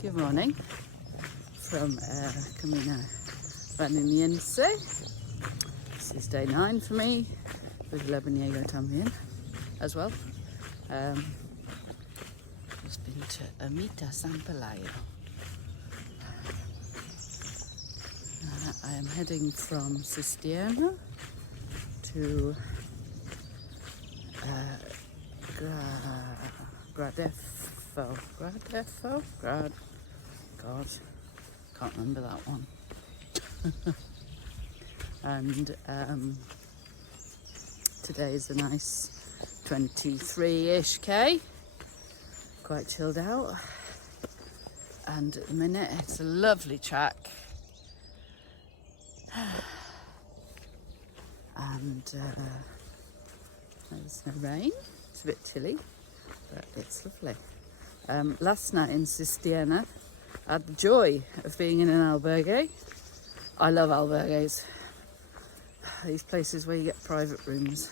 Good morning from Camino Vadiniense. This is day 9 for me, with Lebaniego también as well. Just been to Ermita San Pelayo. I am heading from Cistierna to God, can't remember that one. And today is a nice 23-ish K, quite chilled out. And at the minute it's a lovely track. And there's no rain, it's a bit chilly, but it's lovely. Last night in Cistierna, I had the joy of being in an albergue. I love albergues. These places where you get private rooms,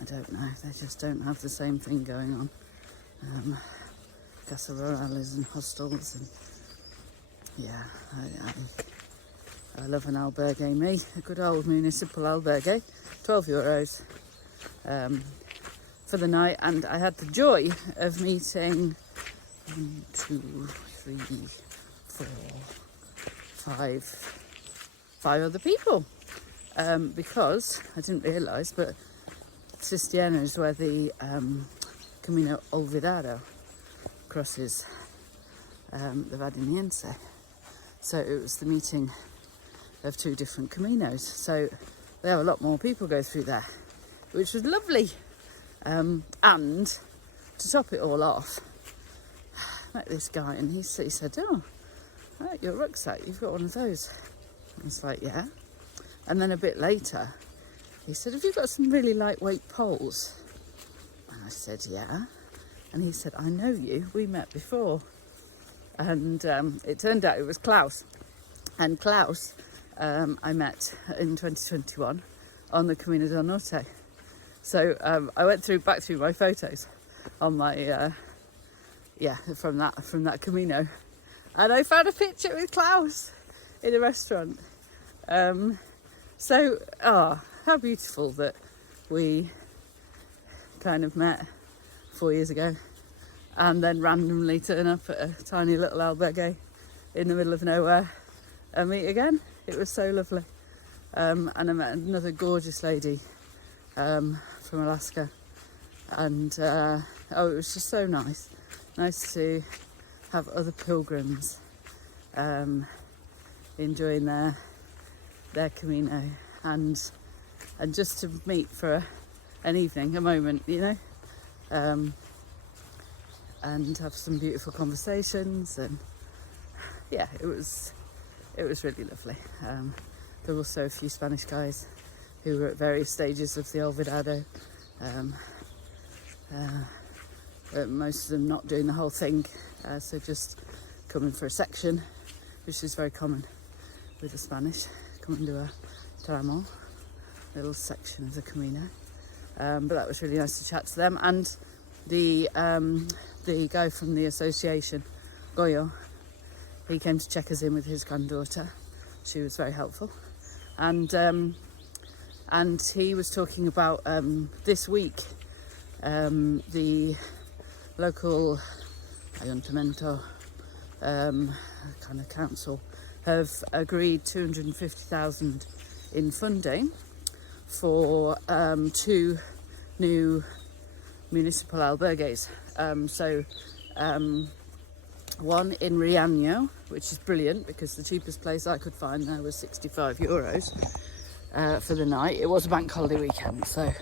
I don't know, they just don't have the same thing going on. Casa rurales and hostels, and yeah, I love an albergue, me. A good old municipal albergue, €12 for the night, and I had the joy of meeting 1, 2, 3, 4, 5 other people, because I didn't realise, but Cistierna is where the Camino Olvidado crosses the Vadiniense. So it was the meeting of 2 different Caminos. So there were a lot more people go through there, which was lovely. And to top it all off, I met this guy, and he said, "Oh, right, your rucksack, you've got one of those." I was like, "Yeah." And then a bit later, he said, "Have you got some really lightweight poles?" And I said, "Yeah." And he said, "I know you, we met before." And it turned out it was Klaus. And Klaus, I met in 2021 on the Camino del Norte. So I went back through my photos on my from that Camino, and I found a picture with Klaus in a restaurant. So how beautiful that we kind of met 4 years ago, and then randomly turn up at a tiny little albergue in the middle of nowhere and meet again. It was so lovely. And I met another gorgeous lady from Alaska, and it was just so nice to have other pilgrims enjoying their Camino, and just to meet for an evening, a moment, you know, and have some beautiful conversations. And yeah, it was really lovely. There were also a few Spanish guys who were at various stages of the Olvidado. Most of them not doing the whole thing, so just coming for a section, which is very common with the Spanish, coming to a tramo, little section of the Camino. But that was really nice to chat to them. And the guy from the association, Goyo, he came to check us in with his granddaughter. She was very helpful. And he was talking about this week, the local ayuntamiento kind of council have agreed 250,000 in funding for 2 new municipal albergues. One in Riaño, which is brilliant because the cheapest place I could find there was €65 for the night. It was a bank holiday weekend, so,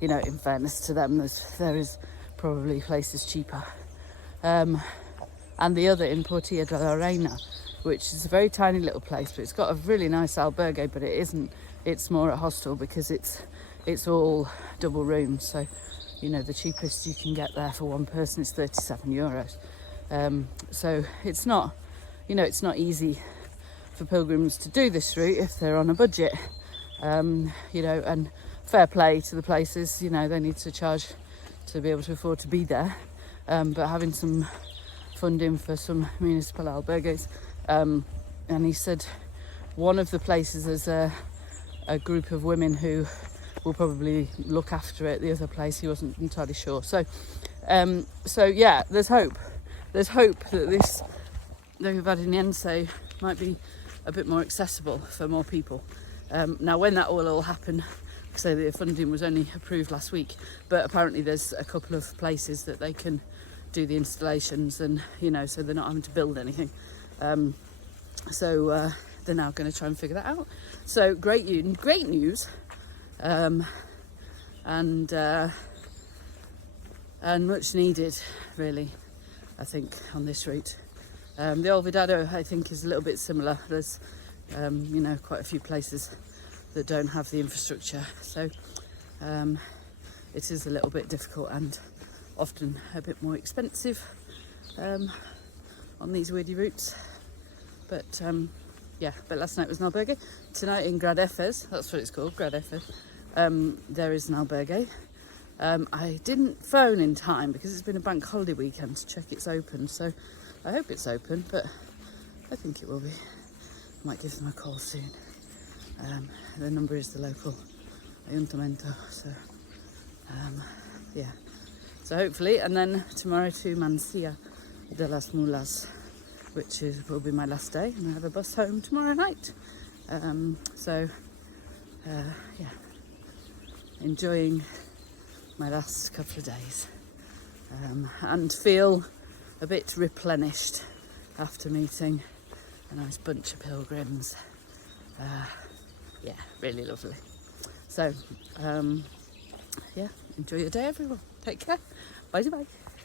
you know, in fairness to them, there is probably places cheaper. And the other in Portilla de la Reina, which is a very tiny little place, but it's got a really nice albergue, but it isn't. It's more a hostel because it's all double rooms. So, you know, the cheapest you can get there for one person is €37. So it's not, you know, it's not easy for pilgrims to do this route if they're on a budget. You know, and fair play to the places, you know, they need to charge to be able to afford to be there. But having some funding for some municipal albergues, and he said one of the places there's a group of women who will probably look after it. The other place he wasn't entirely sure. So yeah, there's hope. There's hope that this Camino Vadiniense might be a bit more accessible for more people. Now, when that will all happen, so the funding was only approved last week, but apparently there's a couple of places that they can do the installations, and so they're not having to build anything. So they're now going to try and figure that out. So great news, and much needed, really, I think, on this route. The Olvidado, I think, is a little bit similar. There's quite a few places that don't have the infrastructure, so it is a little bit difficult and often a bit more expensive on these weirdy routes. But but last night was an albergue. Tonight in Gradefes, that's what it's called, Gradefes, there is an albergue. I didn't phone in time because it's been a bank holiday weekend to check it's open, so I hope it's open, but I think it will be. I might give them a call soon. The number is the local ayuntamiento, so so hopefully. And then tomorrow to Mansilla de las Mulas, which will be my last day, and I have a bus home tomorrow night. Enjoying my last couple of days, and feel a bit replenished after meeting a nice bunch of pilgrims. Really lovely. So enjoy your day, everyone. Take care. Bye bye.